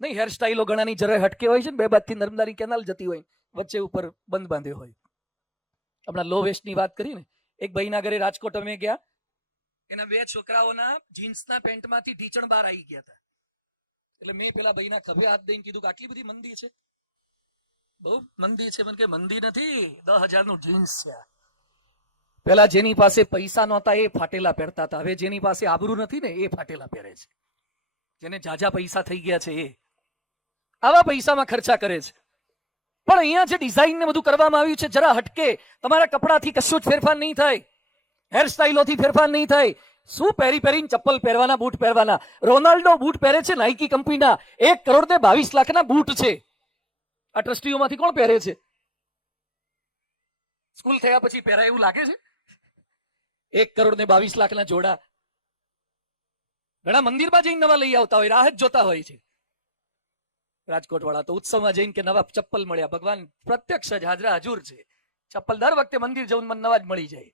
નહીં, હેરસ્ટાઈલો ઘણાની જરાય હટકે હોય છે ને, બે બાજુથી નર્મદાની કેનાલ જતી હોય, વચ્ચે ઉપર બંધ બાંધ્યો હોય. હમણાં લો વેસ્ટની વાત કરી ને, એક ભાઈના ઘરે રાજકોટ અમે ગયા, એના બે છોકરાઓના જીન્સના પેન્ટમાંથી ઢીચણ બહાર આવી ગયા હતા. એટલે મેં પેલા ભાઈના ખભે હાથ દઈને કીધું કે આટલી બધી મંદી છે? બહુ મંદી છે. મને કે મંદી નથી, 10,000 નું જીન્સ છે. પેલા જેની પાસે પૈસા નહોતા એ ફાટેલા પહેરતા હતા, હવે જેની પાસે આબરૂ નથી ને એ ફાટેલા પહેરે છે. જેને જાજા પૈસા થઈ ગયા છે એ આવા પૈસામાં ખર્ચા કરે છે. પણ અહીંયા જે ડિઝાઇન ને બધું કરવામાં આવ્યું છે જરા હટકે. તમારા કપડાથી કશું જ ફેરફાર નહીં થાય, હેરસ્ટાઈલોથી ફેરફાર નહીં થાય. શું પહેરી પહેરીને ચપ્પલ પહેરવાના, બૂટ પહેરવાના? રોનાલ્ડો બૂટ પહેરે છે નાઇકી કંપનીના, 1,22,00,000 બૂટ છે. આ ટ્રસ્ટીઓમાંથી કોણ પહેરે છે? સ્કૂલ થયા પછી પહેરાય એવું લાગે છે? 1,22,00,000 જોડા. ઘણા મંદિરમાં જઈને નવા લઈ આવતા હોય, રાહ જ જોતા હોય છે. રાજકોટ વાળા તો ઉત્સવમાં જઈને કે નવા ચપ્પલ મળ્યા. ભગવાન પ્રત્યક્ષ જ હાજરા હજુર છે. ચપ્પલ દર વખતે મંદિર જવું મને નવા જ મળી જાય.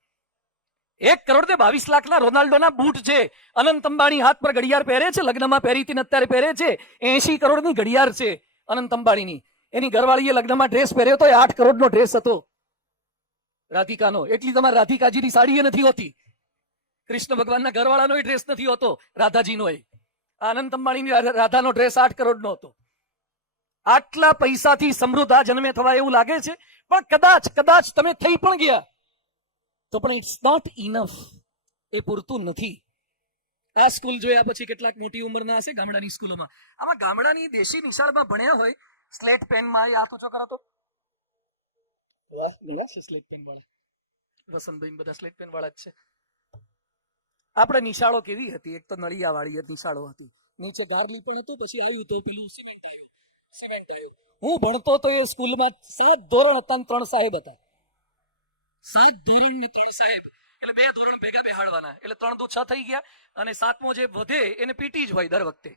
1,22,00,000 રોનાલ્ડોના બૂટ છે. અનંત અંબાણી હાથ પર ઘડિયાળ પહેરે છે, લગ્નમાં પહેરી હતી ને અત્યારે પહેરે છે. 80 કરોડની ઘડિયાળ છે અનંત અંબાણીની. એની ઘરવાળીએ લગ્નમાં ડ્રેસ પહેર્યો તો 8 કરોડનો ડ્રેસ હતો રાધિકાનો. એટલી તમારે રાધિકાજીની સાડી નથી હોતી. કૃષ્ણ ભગવાનના ઘરવાળાનો ડ્રેસ નથી હોતો રાધાજીનો. આનંદ અંબાણીની રાધાનો ડ્રેસ 8 કરોડનો હતો. આટલા પૈસાથી સમૃદ્ધ આ જન્મે થવા એવું લાગે છે, પણ કદાચ તમે થઈ પણ ગયા તો પણ ઇટ્સ નોટ ઇનફ. એ પૂરતું નથી. આ સ્કૂલ જોયા પછી કેટલાક મોટી ઉંમરના હશે ગામડાની સ્કૂલોમાં. આમાં ગામડાની દેશી નિશાળમાં ભણ્યા હોય, સ્લેટ પેનમાં એ હાથ ઊંચો કરો તો વાહ, ઘણા છે સ્લેટ પેન વાળા. વસંતભાઈ બધા સ્લેટ પેન વાળા જ છે. આપણે નિશાળો કેવી હતી? એક તો નળિયા વાળી નિશાળો હતી, નીચે ગાર્લી પણ હતું, પછી આવ્યું તો પેલું સિમેન્ટ આવ્યું. હું ભણતો તો એ સ્કૂલમાં 7 ધોરણ હતા ને 3 સાહેબ હતા. 7 ધોરણ ને 3 સાહેબ, એટલે 2 ધોરણ ભેગા બેહાડવાના, એટલે 3 દુ 6 થઈ ગયા. અને 7મો જે વધે એને પીટી જ હોય દર વખતે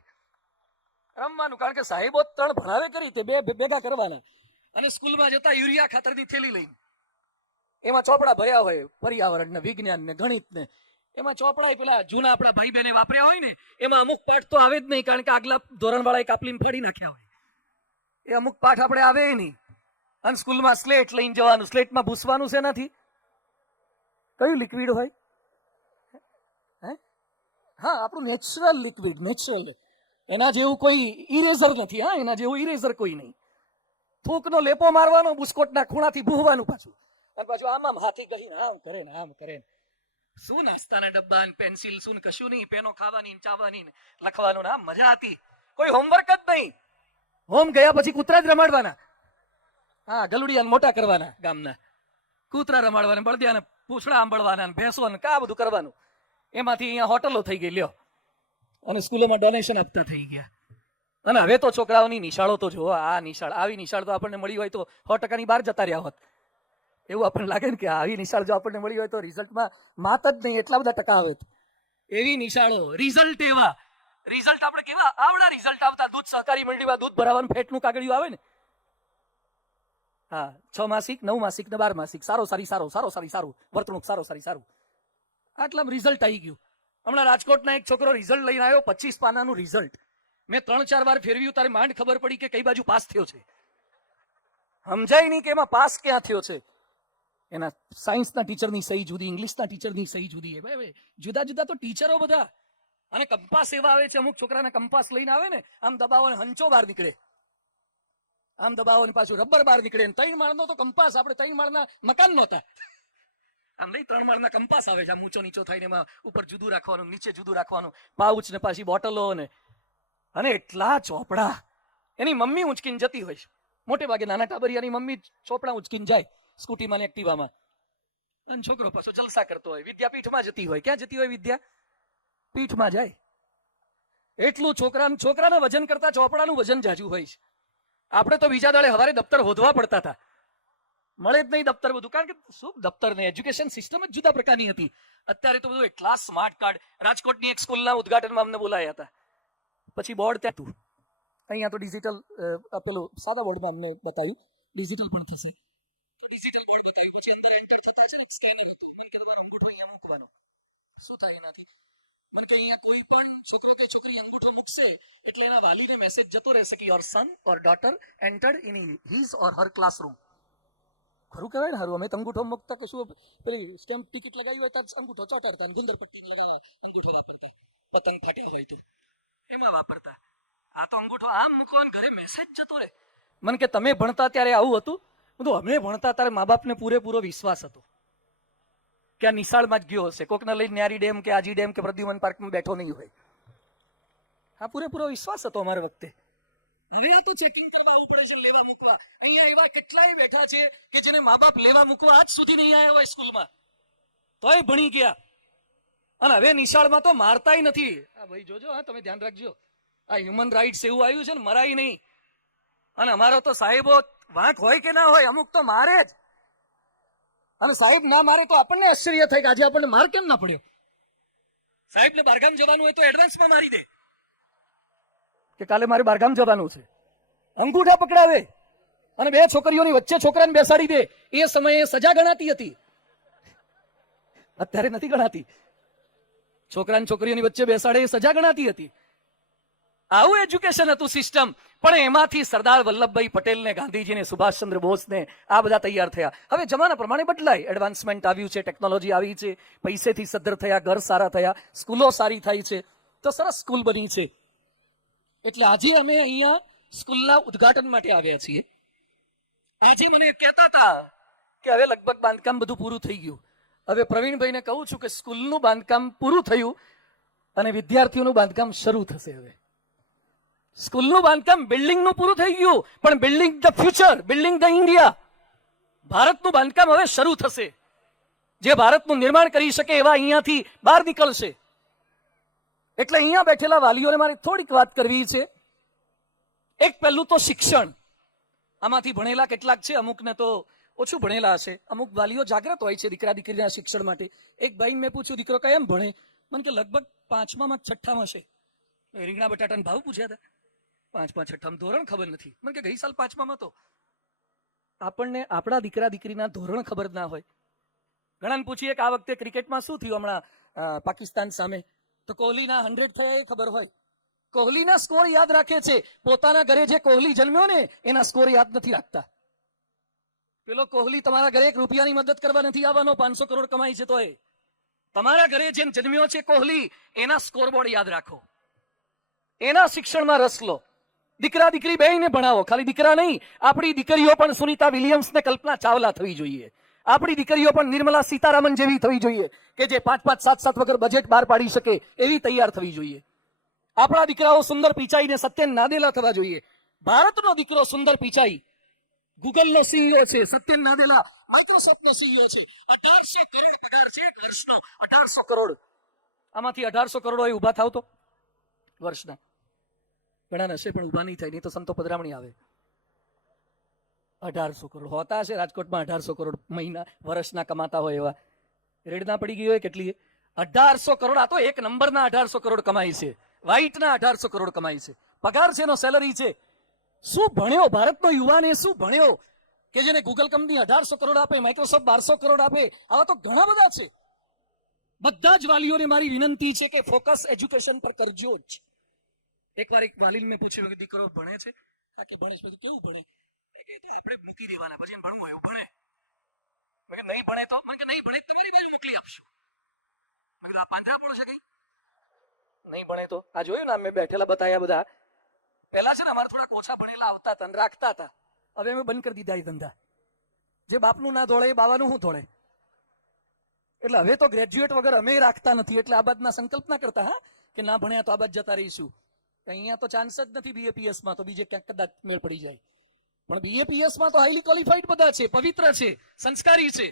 રમવાનું, કારણ કે સાહેબો 3 ભણાવે કરી તે 2 ભેગા કરવાના. અને સ્કૂલમાં જતા યુરિયા ખાતરની થેલી લઈને, એમાં ચોપડા ભર્યા હોય પર્યાવરણ ને, વિજ્ઞાન ને, ગણિત ને. એમાં ચોપડા પેલા જૂના આપણા ભાઈ બહેને વાપર્યા હોય ને, એમાં અમુક પાઠ તો આવે જ નહીં, કારણ કે આગલા ધોરણ વાળા કાપલીને ફાડી નાખ્યા હોય. એ અમુક પાઠ આપણે આવે નહીં. અને સ્કૂલમાં સ્લેટ લઈને જવાનું. સ્લેટમાં ભૂસવાનું છે નથી? કયું લિક્વિડ હોય? હા, આપણું નેચરલ લિક્વિડ, નેચરલ. એના જેવું કોઈ ઇરેઝર નથી. હા, એના જેવું ઇરેઝર કોઈ નહીં. થૂકનો લેપો મારવાનો, બુસ્કોટના ખૂણાથી ભૂહવાનું પાછું, અને પાછું આમ હાથી કહીને આમ કરે ને આમ કરે. શું નાસ્તાના ડબ્બા ને પેન્સિલ શું કશું નહીં, પેનો ખાવાની ચાવવાની લખવાનું ને આમ મજા હતી. કોઈ હોમવર્ક જ નહીં. હોમ ગયા પછી કૂતરા જ રમાડવાના. હા, ગલુડિયા મોટા કરવાના, ગામના કૂતરા રમાડવાના, બળદિયાને પૂછડા આંબળવાના, ભેંસો ને કા બધું કરવાનું. એમાંથી અહીંયા હોટલો થઈ ગઈ લ્યો, અને સ્કૂલોમાં ડોનેશન આપતા થઈ ગયા. અને હવે તો છોકરાઓની નિશાળો તો જુઓ. આ નિશાળ, આવી નિશાળ તો આપણને મળી હોય તો 100%ની બહાર જતા રહ્યા હોત. એવું આપણને લાગે ને કે આવી નિશાળ જો આપણને મળી હોય તો રિઝલ્ટમાં માત જ નહીં, એટલા બધા ટકા આવે. એવી નિશાળો, રિઝલ્ટ એવા. રિઝલ્ટ આપણે કેવા આવડા રિઝલ્ટ આવતા. દૂધ સહકારી મંડળીમાં દૂધ ભરાવાનું ફેટનું કાગળિયું આવે ને, હા, 6 માસિક, 9 માસિક ને 12 માસિક, સારો સારું વર્તણૂક, સારું. આટલા રિઝલ્ટ આવી ગયું. હમણાં રાજકોટના એક છોકરો રિઝલ્ટ લઈને આવ્યો, 25 પાનાનું રિઝલ્ટ. મેં 3-4 વાર ફેરવ્યું, તારે માંડ ખબર પડી કે કઈ બાજુ પાસ થયો છે. સમજાય નહીં કે એમાં પાસ ક્યાં થયો છે. એના સાયન્સના ટીચરની સહી જુદી, ઇંગ્લિશના ટીચરની સહી જુદી. ભાઈ જુદા જુદા તો ટીચરો બધા. અને કંપાસ એવા આવે છે, અમુક છોકરાને કંપાસ લઈને આવે ને, આમ દબાવો ને હંચો બહાર નીકળે, આમ દબાવો ને પાછું રબર બહાર નીકળે. 3 માળનો તો કંપાસ, આપણે 3 માળના મકાન નહોતા. આમ નહીં, 3 માળના કંપાસ આવે છે, આમ ઊંચો નીચો થઈને એમાં ઉપર જુદું રાખવાનું, નીચે જુદું રાખવાનું, પાઉચ ને પાછી બોટલો ને. અને એટલા ચોપડા. એની મમ્મી ઉંચકીને જતી હોય છે. મોટે ભાગે નાના ટાબરિયાની મમ્મી ચોપડા ઉંચકીને જાય સ્કૂટીમાં ને એક્ટિવામાં, અને છોકરો પાછો જલસા કરતો હોય. વિદ્યાપીઠમાં જતી હોય. ક્યાં જતી હોય? વિદ્યાપીઠમાં જાય. એટલું છોકરાના વજન કરતા ચોપડાનું વજન જાજુ હોય છે. આપણે તો બીજા દાડે હવારે દફતર હોદવા પડતા હતા. મળે જ નહીં દફતર બધું, કારણ કે શું દફતર ને એજ્યુકેશન સિસ્ટમ જ જુદા પ્રકારની હતી. અત્યારે તો બધું એટલા સ્માર્ટ કાર્ડ. રાજકોટની એક સ્કૂલના ઉદઘાટનમાં અમને બોલાયા હતા, પછી બોર્ડ ત્યાં હતું. અહીંયા તો ડિજિટલ પેલું સાદા બોર્ડમાં અમને બતાવ્યું, ડિજિટલ પણ થશે. ડિજિટલ બોર્ડ બતાવ્યું, પછી અંદર એન્ટર થતા છે ને સ્કેનર હતું. મને કે તમારો અંગૂઠો અહીંયા મૂકવાનો. શું થાય એનાથી? મને કે અહીંયા કોઈ પણ છોકરો કે છોકરી અંગૂઠો મૂકશે એટલે એના વાલીને મેસેજ જતો રહેશે કે your son or daughter entered in his or her classroom. ખરું કહેવાય ને? હારું, અમે તો અંગૂઠો મૂકતા કે શું પેલી સ્ટેમ્પ ટિકિટ લગાવી હોય ત્યાં અંગૂઠો ચોટાડતા, ગુંદર પટ્ટી લગાવવા અંગૂઠો વાપરતા, પતંગ ફાટ્યા હોય તો એમાં વાપરતા. આ તો અંગૂઠો આમ મૂકો અને ઘરે મેસેજ જતો રહે. મને કે તમે ભણતા ત્યારે આવું હતું? બધું અમે ભણતા ત્યારે મા બાપને પૂરેપૂરો વિશ્વાસ હતો કે આ નિશાળમાં જ ગયો હશે, કોકના લઈને ન્યારી ડેમ કે આજી ડેમ કે પ્રદ્યુમન પાર્કમાં બેઠો નહીં હોય. હા, પૂરેપૂરો વિશ્વાસ હતો અમારા વખતે. હવે આ તો ચેકિંગ કરવા આવવું પડે છે, લેવા મૂકવા. અહીંયા એવા કેટલાય બેઠા છે કે જેને મા બાપ લેવા મૂકવા આજ સુધી નહીં આવ્યા હોય સ્કૂલમાં, તોય ભણી ગયા. અને હવે નિશાળમાં તો મારતાય નથી. હા ભાઈ જોજો, હા તમે ધ્યાન રાખજો, આ હ્યુમન રાઇટ્સ એવું આવ્યું છે ને, મરાય નહીં. અને અમારો તો સાહેબો વાંક હોય કે ના હોય, અમુક તો મારે જ. અને સાહેબ ના મારે તો આપણને આશ્ચર્ય થાય કે આજે આપણને માર કેમ ના પડ્યો. સાહેબને બારગામ જવાનું હોય તો એડવાન્સમાં મારી દે કે કાલે મારે બારગામ જવાનું છે, અંગૂઠા પકડાવે અને બે છોકરીઓની વચ્ચે છોકરાને બેસાડી દે. એ સમયે સજા ગણાતી હતી, અત્યારે નથી ગણાતી. છોકરાને છોકરીઓની વચ્ચે બેસાડે એ સજા ગણાતી હતી. આવું એજ્યુકેશન હતું સિસ્ટમ. પણ એમાંથી સરદાર વલ્લભભાઈ પટેલ ને ગાંધીજી ને સુભાષચંદ્ર બોસ ને આ બધા તૈયાર થયા. હવે જમાના પ્રમાણે બદલાય, એડવાન્સમેન્ટ આવ્યું છે, ટેકનોલોજી આવી છે, પૈસેથી સદ્ધર થયા, ઘર સારા થયા, સ્કૂલો સારી થઈ છે, તો સરસ સ્કૂલ બની છે. એટલે આજે અમે અહીંયા સ્કૂલના ઉદ્ઘાટન માટે આવ્યા છીએ. આજે મને કહેતા હતા કે હવે લગભગ બાંધકામ બધું પૂરું થઈ ગયું. હવે પ્રવીણભાઈને કહું છું કે સ્કૂલનું બાંધકામ પૂરું થયું અને વિદ્યાર્થીઓનું બાંધકામ શરૂ થશે. હવે સ્કૂલનું બાંધકામ બિલ્ડિંગનું પૂરું થઈ ગયું, પણ building the future, building the India, ભારતનું બાંધકામ હવે શરૂ થશે. જે ભારતનું નિર્માણ કરી શકે એવા અહીંયાથી બહાર નીકળશે. એટલે અહીંયા બેઠેલા વાલીઓને મારે થોડીક વાત કરવી છે. એક પહેલું તો શિક્ષણ. આમાંથી ભણેલા કેટલાક છે, અમુકને તો ઓછું ભણેલા હશે. અમુક વાલીઓ જાગૃત હોય છે દીકરા દીકરીના શિક્ષણ માટે. એક ભાઈને મેં પૂછ્યું દીકરો કેમ ભણે? મને કે લગભગ 5માં 6માં છે. રીંગણા બટાટાના ભાવ પૂછ્યા હતા. 5માં 6માં ધોરણ ખબર નથી. મને કે ગઈ સાલ 5માં હતો. આપણને આપણા દીકરા દીકરીના ધોરણ ખબર ના હોય. ઘણાને પૂછીએ કે આ વખતે ક્રિકેટમાં શું થયું હમણાં પાકિસ્તાન સામે, તો કોહલીના 100 થયા એ ખબર હોય. કોહલીના સ્કોર યાદ રાખે છે. પોતાના ઘરે જે કોહલી જન્મ્યો ને એના સ્કોર યાદ નથી રાખતા. પેલો કોહલી તમારા ઘરે 1 રૂપિયાની મદદ કરવા નથી આવવાનો, 500 કરોડ કમાઈ છે તો. એ તમારા ઘરે જેમ જન્મ્યો છે કોહલી એના સ્કોરબોર્ડ યાદ રાખો, એના શિક્ષણમાં રસ લો. દીકરા દીકરી બેયને ભણાવો. ખાલી દીકરા નહીં, આપણી દીકરીઓ પણ સુનીતા વિલિયમ્સ ને કલ્પના ચાવલા થવી જોઈએ. આપણી દીકરીઓ પણ નિર્મલા સીતારામન જેવી થવી જોઈએ કે જે 5-5, 7-7 વગર બજેટ બહાર પાડી શકે એવી તૈયાર થવી જોઈએ. આપણા દીકરાઓ સુંદર પિચાઈને સત્યન નાદેલા થવા જોઈએ. ભારતનો દીકરો સુંદર પિચાઈ ગૂગલનો સીઈઓ છે, સત્યન નાદેલા માઇક્રોસોફ્ટનો સીઈઓ છે. 1800 કરોડ. આમાંથી 1800 કરોડ હોય ઉભા થાવ તો વર્ષના ઘણા હશે, પણ ઉભા નહીં થાય, નહીં તો સંતો પધરામણી આવે. 1800 કરોડ હોતા હશે રાજકોટમાં. 1800 કરોડ મહિના વર્ષના કમાતા હોય એવા રેડના પડી ગઈ હોય કેટલી? 1800 કરોડ. આ તો એક નંબરના 1800 કરોડ કમાય છે, વ્હાઈટના 1800 કરોડ કમાય છે. પગાર છે એનો, સેલરી છે. શું ભણ્યો ભારતનો યુવાન? એ શું ભણ્યો કે જેને ગૂગલ કંપની 1800 કરોડ આપે, માઇક્રોસોફ્ટ 1200 કરોડ આપે? આવા તો ઘણા બધા છે. બધા જ વાલીઓને મારી વિનંતી છે કે ફોકસ એજ્યુકેશન પર કરજો જ. એકવાર એક વાલીને મેં પૂછ્યું કે દીકરો ભણે છે? હા કે ભણે છે. કેવું ભણે? આપણે મૂકી દેવાના, પછી ભણવું હોય એવું ભણે. મેં નહીં ભણે તો? મને કે નહીં ભણે તમારી બાજુ મોકલી આપશું. મેં કીધું આ પાંજરાપોળ છે કઈ? નહીં ભણે તો આ જોયું ને, અમે બેઠેલા બતાયા બધા. પહેલા છે ને અમારે થોડા ઓછા ભણેલા આવતા હતા અને રાખતા હતા. હવે અમે બંધ કરી દીધા એ ધંધા. જે બાપનું ના ધોળે એ બાવાનું શું ધોળે. એટલે હવે તો ગ્રેજ્યુએટ વગર અમે રાખતા નથી. એટલે આ બાદના સંકલ્પ ના કરતા હા કે ના ભણ્યા તો આ બાદ જતા રહીશું. અહીંયા તો ચાન્સ જ નથી BAPS માં, તો બીજે ક્યાંક કદાચ મેળ પડી જાય. પણ BAPS માં તો હાઈલી ક્વોલિફાઈડ બધા છે, પવિત્ર છે, સંસ્કારી છે.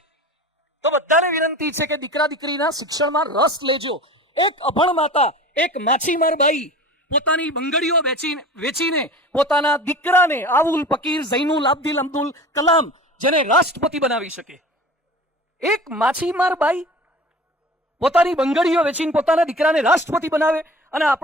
તો બધાને વિનંતી છે કે દીકરા દીકરીના શિક્ષણમાં રસ લેજો. એક અભણ માતા, એક માછીમાર બાઈ પોતાની બંગડીઓ વેચીને પોતાના દીકરાને આવુલ પકીર ઝૈનુલ આબદિલ અબ્દુલ કલામ જેને રાષ્ટ્રપતિ બનાવી શકે. એક માછીમાર બાઈ પોતાની બંગડીઓ વેચીને પોતાના દીકરાને રાષ્ટ્રપતિ બનાવે અને